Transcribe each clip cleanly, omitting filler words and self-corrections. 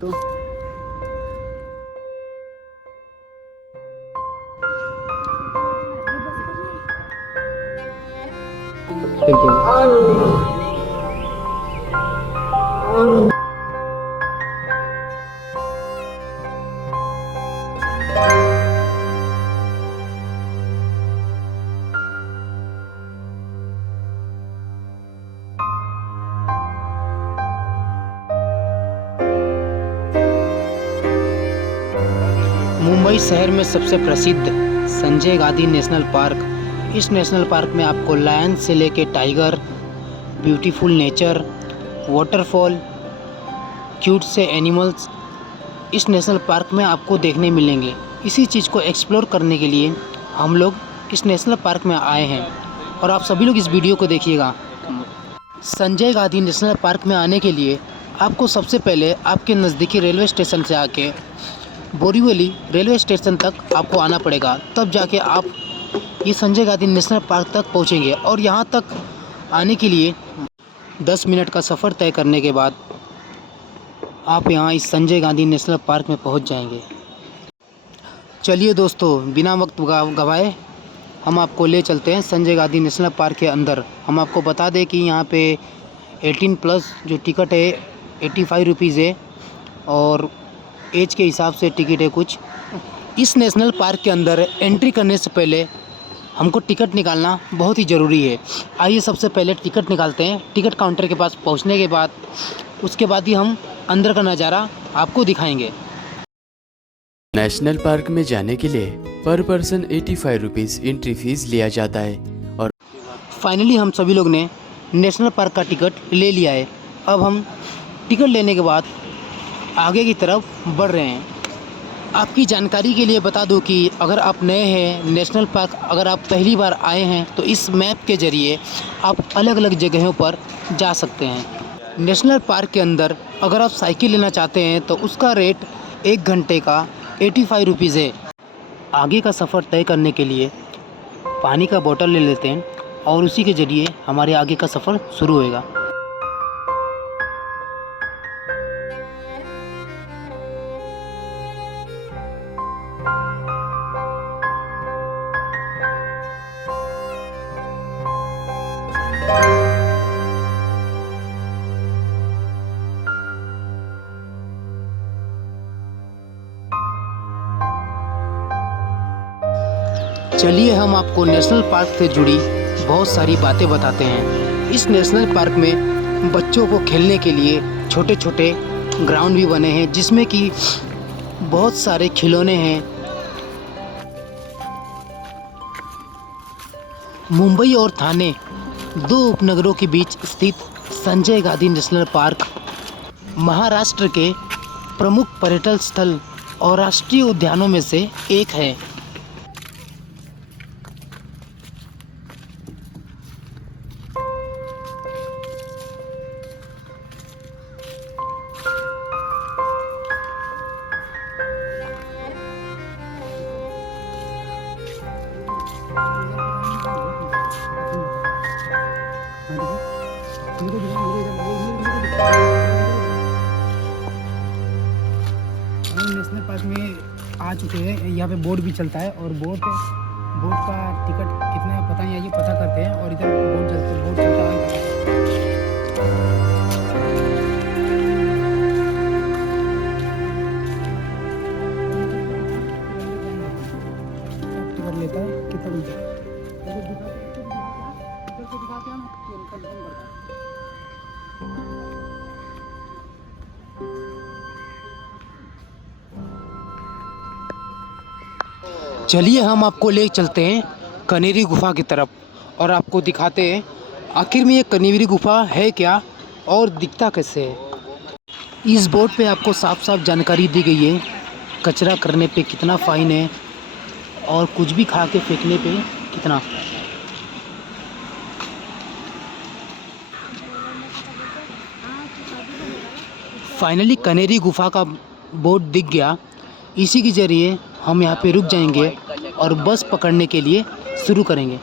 तो मुंबई शहर में सबसे प्रसिद्ध संजय गांधी नेशनल पार्क। इस नेशनल पार्क में आपको लायन से लेके tiger, beautiful nature, waterfall, cute से एनिमल्स इस नेशनल पार्क में आपको देखने मिलेंगे। इसी चीज़ को एक्सप्लोर करने के लिए हम लोग इस नेशनल पार्क में आए हैं और आप सभी लोग इस वीडियो को देखिएगा। संजय गांधी नेशनल पार्क में आने के लिए आपको सबसे पहले आपके नज़दीकी रेलवे स्टेशन से आके बोरीवली रेलवे स्टेशन तक आपको आना पड़ेगा, तब जाके आप ये संजय गांधी नेशनल पार्क तक पहुंचेंगे। और यहाँ तक आने के लिए 10 मिनट का सफ़र तय करने के बाद आप यहाँ इस संजय गांधी नेशनल पार्क में पहुंच जाएंगे। चलिए दोस्तों, बिना वक्त गवाए हम आपको ले चलते हैं संजय गांधी नेशनल पार्क के अंदर। हम आपको बता दें कि यहाँ पे 18+ जो टिकट है 85 रुपीज़ है और एज के हिसाब से टिकट है कुछ। इस नेशनल पार्क के अंदर एंट्री करने से पहले हमको टिकट निकालना बहुत ही ज़रूरी है। आइए सबसे पहले टिकट निकालते हैं। टिकट काउंटर के पास पहुंचने के बाद उसके बाद ही हम अंदर का नज़ारा आपको दिखाएंगे। नेशनल पार्क में जाने के लिए पर पर्सन 85 रुपीज़ एंट्री फीस लिया जाता है। और फाइनली हम सभी लोग ने नेशनल पार्क का टिकट ले लिया है। अब हम टिकट लेने के बाद आगे की तरफ बढ़ रहे हैं। आपकी जानकारी के लिए बता दूं कि अगर आप नए हैं नेशनल पार्क, अगर आप पहली बार आए हैं तो इस मैप के ज़रिए आप अलग अलग जगहों पर जा सकते हैं। नेशनल पार्क के अंदर अगर आप साइकिल लेना चाहते हैं तो उसका रेट 1 घंटे का 85 रुपीज़ है। आगे का सफ़र तय करने के लिए पानी का बोतल ले लेते हैं और उसी के ज़रिए हमारे आगे का सफ़र शुरू होएगा। चलिए हम आपको नेशनल पार्क से जुड़ी बहुत सारी बातें बताते हैं। इस नेशनल पार्क में बच्चों को खेलने के लिए छोटे छोटे ग्राउंड भी बने हैं जिसमें कि बहुत सारे खिलौने हैं। मुंबई और ठाणे 2 उपनगरों के बीच स्थित संजय गांधी नेशनल पार्क महाराष्ट्र के प्रमुख पर्यटन स्थल और राष्ट्रीय उद्यानों में से एक है। नेशनल पार्क में आ चुके हैं। यहाँ पे बोट भी चलता है और बोट का टिकट कितना है पता नहीं है, ये पता करते हैं। और इधर बोट चलता है। टिकट लेता है कितना रुपये चलिए हम आपको ले चलते हैं कनेरी गुफा की तरफ और आपको दिखाते हैं आखिर में ये कनेरी गुफा है क्या और दिखता कैसे है। इस बोर्ड पे आपको साफ साफ जानकारी दी गई है कचरा करने पे कितना फ़ाइन है और कुछ भी खा के फेंकने पे कितना। फाइनली कनेरी गुफा का बोर्ड दिख गया। इसी के ज़रिए हम यहाँ पे रुक जाएंगे और बस पकड़ने के लिए शुरू करेंगे।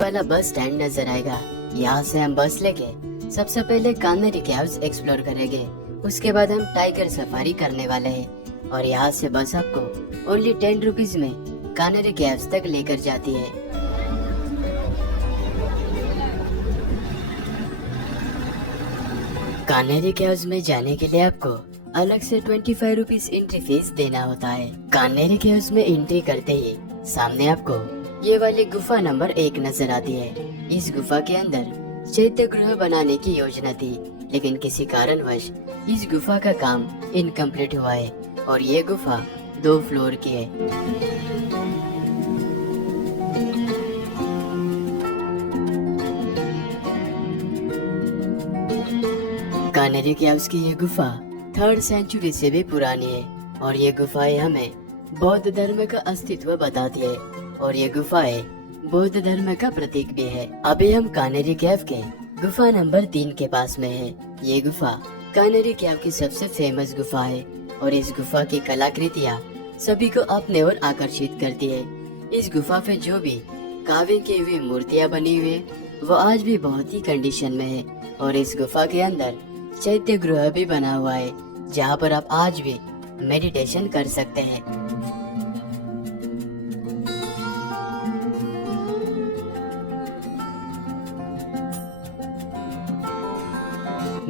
वाला बस स्टैंड नजर आएगा। यहाँ से हम बस लेके सबसे पहले कनेरी केव्स एक्सप्लोर करेंगे। उसके बाद हम टाइगर सफारी करने वाले हैं और यहाँ से बस आपको ओनली 10 रुपीज में कानेरी कैव्स तक लेकर जाती है। कानेरी कैव्स में जाने के लिए आपको अलग से 25 रुपीज एंट्री फीस देना होता है। कानेरी कैव्स में एंट्री करते ही सामने आपको ये वाली गुफा नंबर 1 नजर आती है। इस गुफा के अंदर चैत्य गृह बनाने की योजना थी, लेकिन किसी कारणवश इस गुफा का काम इनकम्प्लीट हुआ है और ये गुफा 2 फ्लोर की है। कानेरी कैव्स की ये गुफा 3rd सेंचुरी से भी पुरानी है और ये गुफाएं हमें बौद्ध धर्म का अस्तित्व बताती है और ये गुफाएं बौद्ध धर्म का प्रतीक भी है। अभी हम कानेरी कैव के गुफा नंबर 3 के पास में हैं। ये गुफा कानेरी कैव की सबसे फेमस गुफा है और इस गुफा की कलाकृतियाँ सभी को अपने ओर आकर्षित करती है। इस गुफा पे जो भी काव्य की हुई मूर्तियाँ बनी हुई है वो आज भी बहुत ही कंडीशन में है और इस गुफा के अंदर चैत्य गृह भी बना हुआ है जहाँ पर आप आज भी मेडिटेशन कर सकते हैं।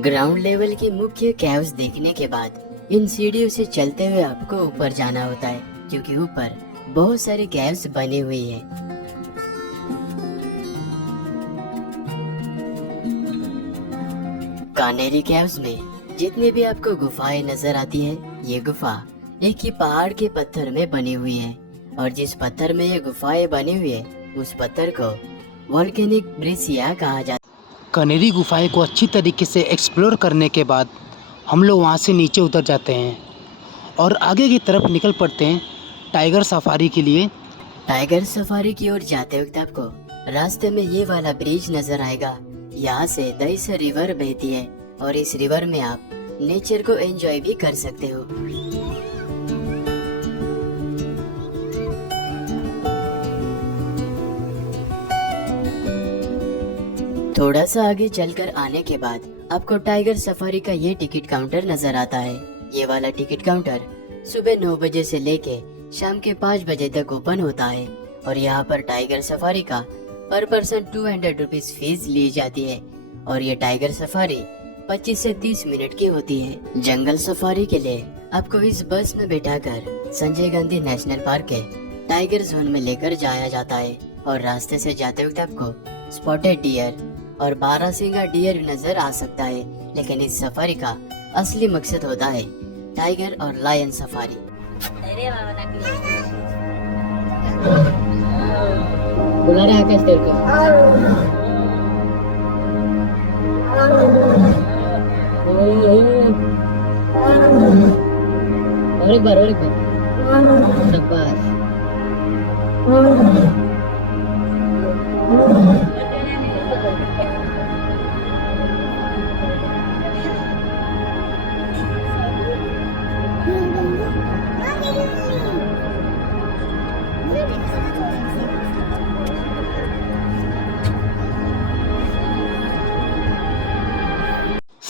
ग्राउंड लेवल के मुख्य कैव्स देखने के बाद इन सीढ़ियों से चलते हुए आपको ऊपर जाना होता है क्योंकि ऊपर बहुत सारे कैव्स बने हुए हैं। कानेरी कैव्स में जितनी भी आपको गुफाएं नजर आती हैं, ये गुफा एक ही पहाड़ के पत्थर में बनी हुई है और जिस पत्थर में ये गुफाएं बनी हुई है उस पत्थर को वोल्केनिक ब्रेसिया कहा जाता है। कानेरी गुफाएं को अच्छी तरीके से एक्सप्लोर करने के बाद हम लोग वहाँ से नीचे उतर जाते हैं और आगे की तरफ निकल पड़ते हैं टाइगर सफारी के लिए। टाइगर सफारी की ओर जाते वक्त आपको रास्ते में ये वाला ब्रिज नजर आएगा। यहाँ से दहीसर रिवर बहती है और इस रिवर में आप नेचर को एंजॉय भी कर सकते हो। थोड़ा सा आगे चलकर आने के बाद आपको टाइगर सफारी का ये टिकट काउंटर नजर आता है। ये वाला टिकट काउंटर सुबह 9 बजे से लेके शाम के 5 बजे तक ओपन होता है और यहाँ पर टाइगर सफारी का पर पर्सन 200 रुपीज फीस ली जाती है और ये टाइगर सफारी 25 से 30 मिनट की होती है। जंगल सफारी के लिए आपको इस बस में बैठाकर संजय गांधी नेशनल पार्क के टाइगर जोन में लेकर जाया जाता है और रास्ते से जाते वक्त आपको स्पॉटेड डियर और 12 सींगा डियर नजर आ सकता है, लेकिन इस सफारी का असली मकसद होता है टाइगर और लायन सफारी। बुला रहा आकाश तेरे को। और एक बार शाबाश।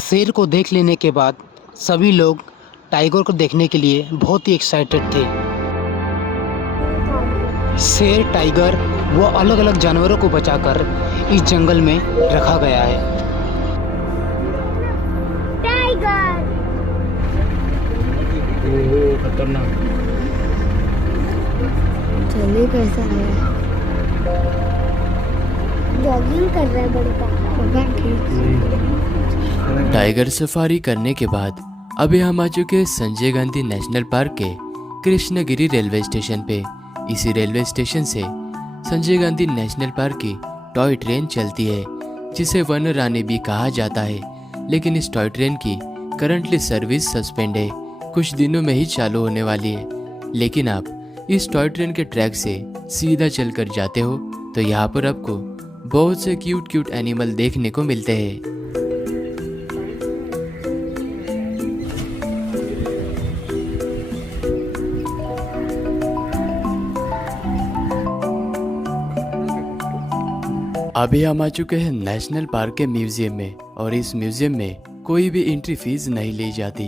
शेर को देख लेने के बाद सभी लोग टाइगर को देखने के लिए बहुत ही एक्साइटेड थे। शेर, टाइगर व अलग अलग जानवरों को बचाकर इस जंगल में रखा गया है। टाइगर खतरनाक। चलिए कैसा है? जॉगिंग कर रहा है बड़े पापा। टाइगर सफारी करने के बाद अभी हम आ चुके हैं संजय गांधी नेशनल पार्क के कृष्णगिरी रेलवे स्टेशन पे। इसी रेलवे स्टेशन से संजय गांधी नेशनल पार्क की टॉय ट्रेन चलती है जिसे वन रानी भी कहा जाता है, लेकिन इस टॉय ट्रेन की करंटली सर्विस सस्पेंड है, कुछ दिनों में ही चालू होने वाली है। लेकिन आप इस टॉय ट्रेन के ट्रैक से सीधा चलकर जाते हो तो यहाँ पर आपको बहुत से क्यूट एनिमल देखने को मिलते हैं। अभी हम आ चुके हैं नेशनल पार्क के म्यूजियम में और इस म्यूजियम में कोई भी एंट्री फीस नहीं ली जाती।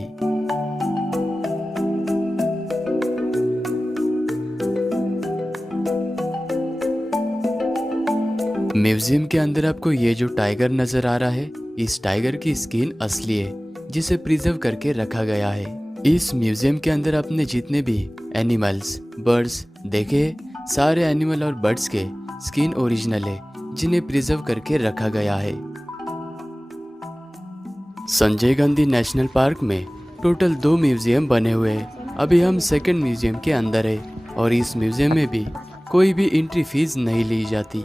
म्यूजियम के अंदर आपको ये जो टाइगर नजर आ रहा है, इस टाइगर की स्किन असली है जिसे प्रिजर्व करके रखा गया है। इस म्यूजियम के अंदर आपने जितने भी एनिमल्स, बर्ड्स देखे, सारे एनिमल और बर्ड्स के स्किन ओरिजिनल है जिन्हें प्रिजर्व करके रखा गया है। संजय गांधी नेशनल पार्क में टोटल 2 म्यूजियम बने हुए हैं। अभी हम सेकंड म्यूजियम के अंदर है और इस म्यूजियम में भी कोई भी एंट्री फीस नहीं ली जाती।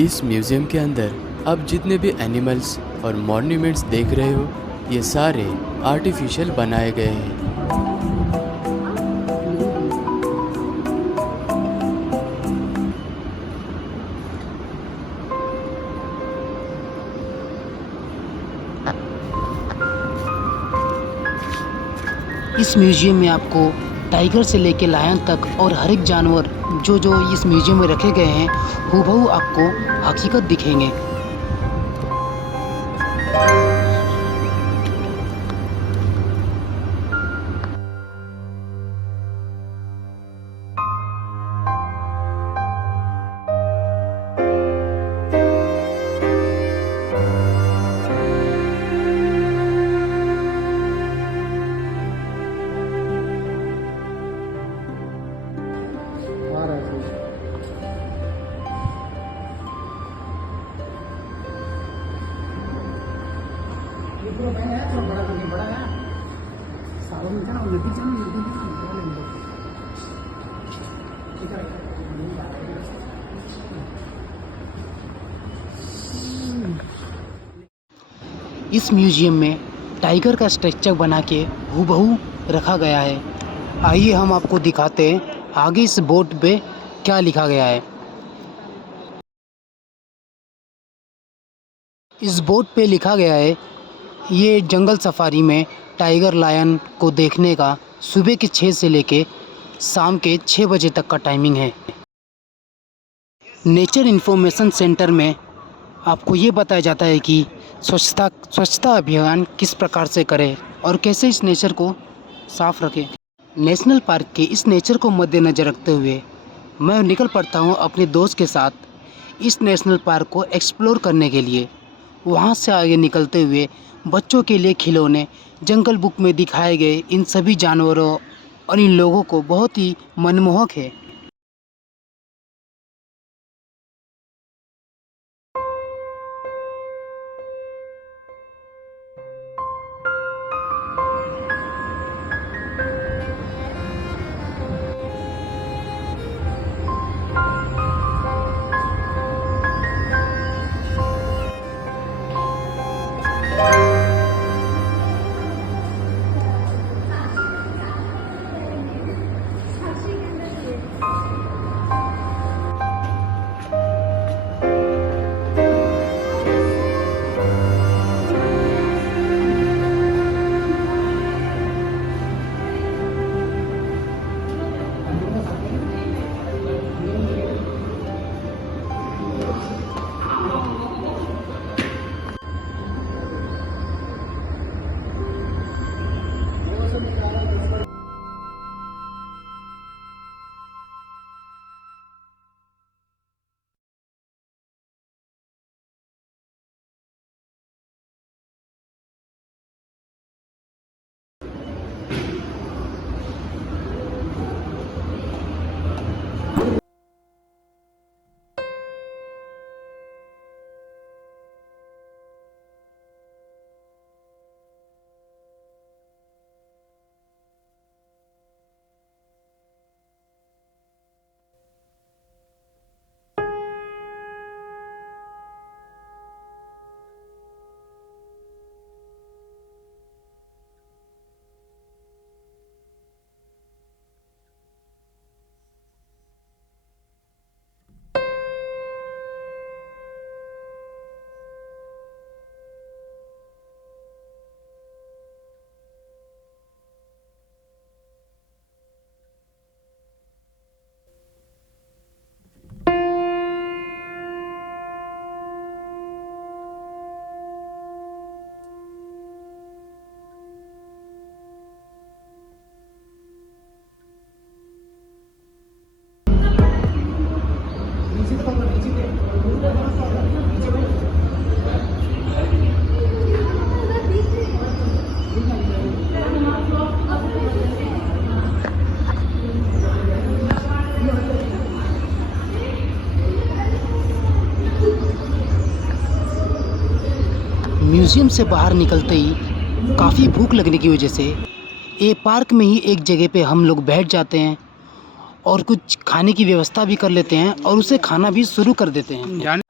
इस म्यूजियम के अंदर आप जितने भी एनिमल्स और मॉन्यूमेंट्स देख रहे हो, ये सारे आर्टिफिशियल बनाए गए हैं। इस म्यूजियम में आपको टाइगर से लेकर लायन तक और हर एक जानवर जो इस म्यूजियम में रखे गए हैं हूबहू आपको हकीकत दिखेंगे। इस म्यूजियम में टाइगर का स्ट्रक्चर बना के हूबहू रखा गया है। आइए हम आपको दिखाते हैं आगे इस बोर्ड पे क्या लिखा गया है। इस बोर्ड पे लिखा गया है, ये जंगल सफारी में टाइगर लायन को देखने का सुबह के 6 से लेके शाम के 6 बजे तक का टाइमिंग है। नेचर इन्फॉर्मेशन सेंटर में आपको ये बताया जाता है कि स्वच्छता अभियान किस प्रकार से करें और कैसे इस नेचर को साफ रखें। नेशनल पार्क के इस नेचर को मद्देनज़र रखते हुए मैं निकल पड़ता हूँ अपने दोस्त के साथ इस नेशनल पार्क को एक्सप्लोर करने के लिए। वहाँ से आगे निकलते हुए बच्चों के लिए खिलौने, जंगल बुक में दिखाए गए इन सभी जानवरों और इन लोगों को बहुत ही मनमोहक है। म्यूज़ियम से बाहर निकलते ही काफ़ी भूख लगने की वजह से ये पार्क में ही एक जगह पे हम लोग बैठ जाते हैं और कुछ खाने की व्यवस्था भी कर लेते हैं और उसे खाना भी शुरू कर देते हैं।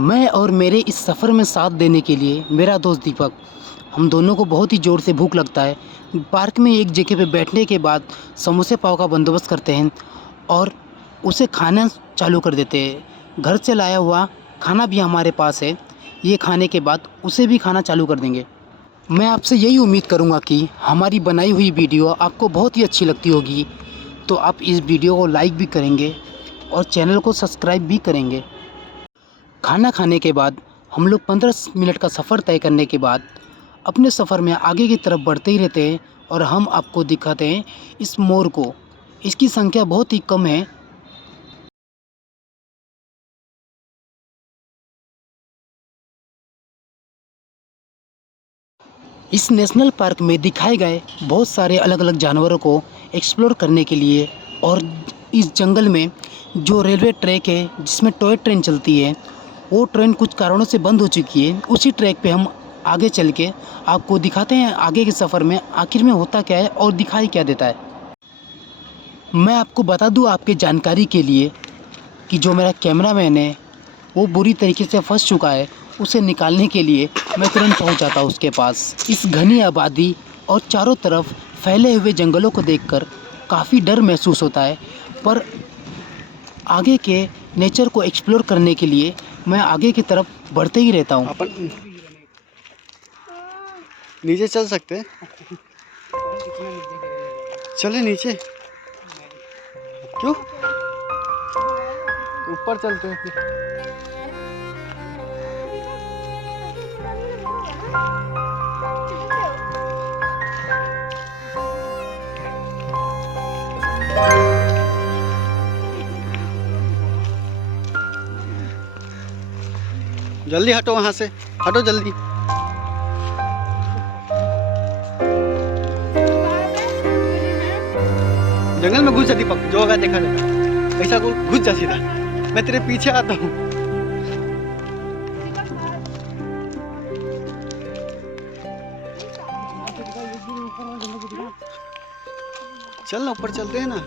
मैं और मेरे इस सफ़र में साथ देने के लिए मेरा दोस्त दीपक, हम दोनों को बहुत ही ज़ोर से भूख लगता है। पार्क में एक जगह पे बैठने के बाद समोसे पाव का बंदोबस्त करते हैं और उसे खाना चालू कर देते हैं। घर से लाया हुआ खाना भी हमारे पास है, ये खाने के बाद उसे भी खाना चालू कर देंगे। मैं आपसे यही उम्मीद करूँगा कि हमारी बनाई हुई वीडियो आपको बहुत ही अच्छी लगती होगी, तो आप इस वीडियो को लाइक भी करेंगे और चैनल को सब्सक्राइब भी करेंगे। खाना खाने के बाद हम लोग 15 मिनट का सफ़र तय करने के बाद अपने सफ़र में आगे की तरफ बढ़ते ही रहते हैं और हम आपको दिखाते हैं इस मोर को। इसकी संख्या बहुत ही कम है। इस नेशनल पार्क में दिखाए गए बहुत सारे अलग अलग जानवरों को एक्सप्लोर करने के लिए और इस जंगल में जो रेलवे ट्रैक है जिसमें टॉय ट्रेन चलती है, वो ट्रेन कुछ कारणों से बंद हो चुकी है। उसी ट्रैक पे हम आगे चल के आपको दिखाते हैं आगे के सफ़र में आखिर में होता क्या है और दिखाई क्या देता है। मैं आपको बता दूं आपके जानकारी के लिए कि जो मेरा कैमरामैन है वो बुरी तरीके से फंस चुका है। उसे निकालने के लिए मैं तुरंत पहुंच जाता हूं उसके पास। इस घनी आबादी और चारों तरफ फैले हुए जंगलों को देखकर काफ़ी डर महसूस होता है, पर आगे के नेचर को एक्सप्लोर करने के लिए मैं आगे की तरफ बढ़ते ही रहता हूं। अपन नीचे चल सकते हैं? चले नीचे? क्यों? ऊपर चलते हैं फिर। जल्दी हटो वहां से, हटो जल्दी। जंगल में घुस जा दीपक, जो होगा देखा जाएगा। ऐसा को घुस जा सीधा, मैं तेरे पीछे आता हूँ। चल ना, ऊपर चलते हैं ना।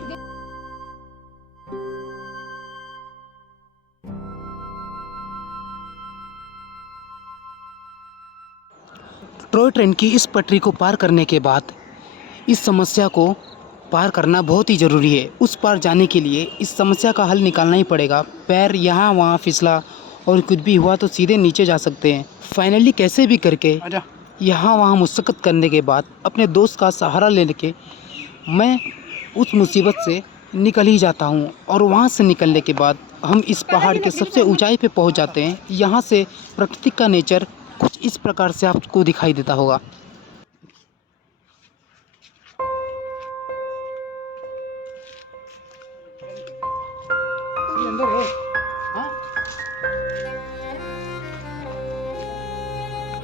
टॉय ट्रेन की इस पटरी को पार करने के बाद इस समस्या को पार करना बहुत ही ज़रूरी है। उस पार जाने के लिए इस समस्या का हल निकालना ही पड़ेगा। पैर यहाँ वहाँ फिसला और कुछ भी हुआ तो सीधे नीचे जा सकते हैं। फाइनली कैसे भी करके यहाँ वहाँ मुशक्क़त करने के बाद अपने दोस्त का सहारा लेने के मैं उस मुसीबत से निकल ही जाता हूँ और वहाँ से निकलने के बाद हम इस पहाड़ के सबसे ऊंचाई पे पहुँच जाते हैं। यहाँ से प्रकृति का नेचर कुछ इस प्रकार से आपको दिखाई देता होगा।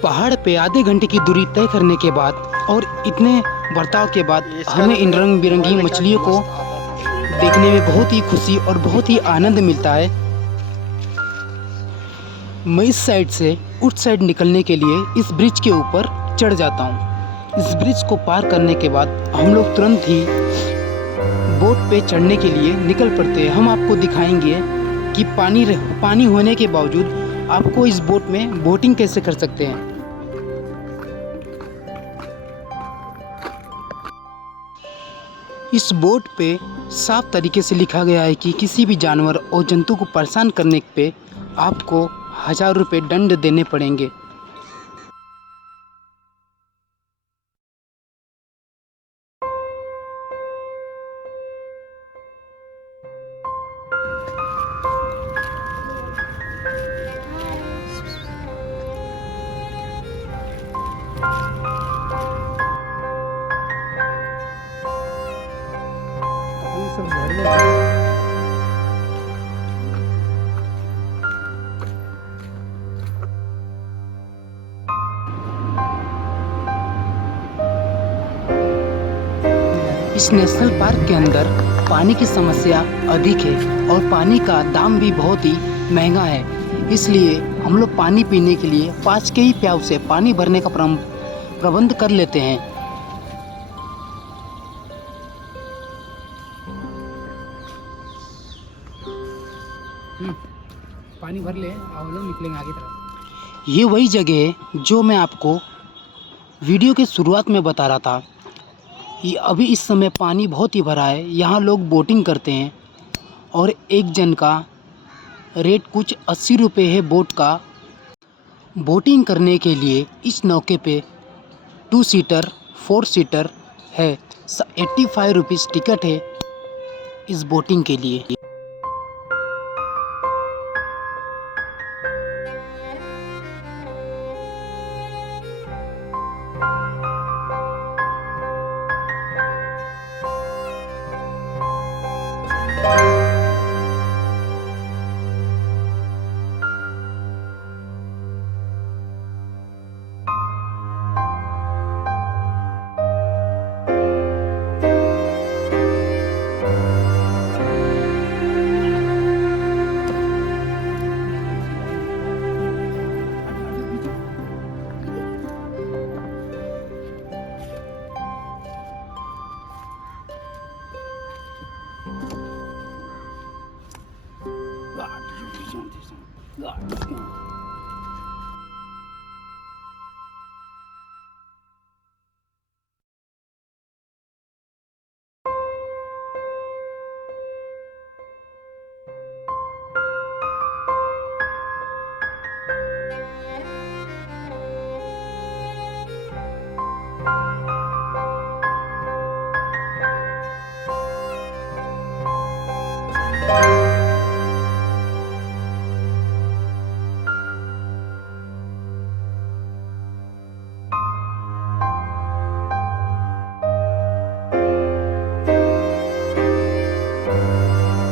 पहाड़ पे आधे घंटे की दूरी तय करने के बाद और इतने बर्ताव के बाद हमें इन रंग बिरंगी मछलियों को देखने में बहुत ही खुशी और बहुत ही आनंद मिलता है। मैं इस साइड से उस साइड निकलने के लिए इस ब्रिज के ऊपर चढ़ जाता हूँ। इस ब्रिज को पार करने के बाद हम लोग तुरंत ही बोट पे चढ़ने के लिए निकल पड़ते हैं। हम आपको दिखाएंगे कि पानी होने के बावजूद आपको इस बोट में बोटिंग कैसे कर सकते हैं। इस बोट पे साफ तरीके से लिखा गया है कि किसी भी जानवर और जंतु को परेशान करने पे आपको 1000 रुपये दंड देने पड़ेंगे। इस नेशनल पार्क के अंदर पानी की समस्या अधिक है और पानी का दाम भी बहुत ही महंगा है। इसलिए हम लोग पानी पीने के लिए पास के ही प्याऊ से पानी भरने का प्रबंध कर लेते हैं। पानी भर ले और लोग निकलेंगे आगे तरफ। ये वही जगह है जो मैं आपको वीडियो के शुरुआत में बता रहा था। ये अभी इस समय पानी बहुत ही भरा है। यहाँ लोग बोटिंग करते हैं और एक जन का रेट कुछ 80 रुपये है बोट का। बोटिंग करने के लिए इस नौके पे 2 सीटर 4 सीटर है। 85 रुपीज़ टिकट है इस बोटिंग के लिए।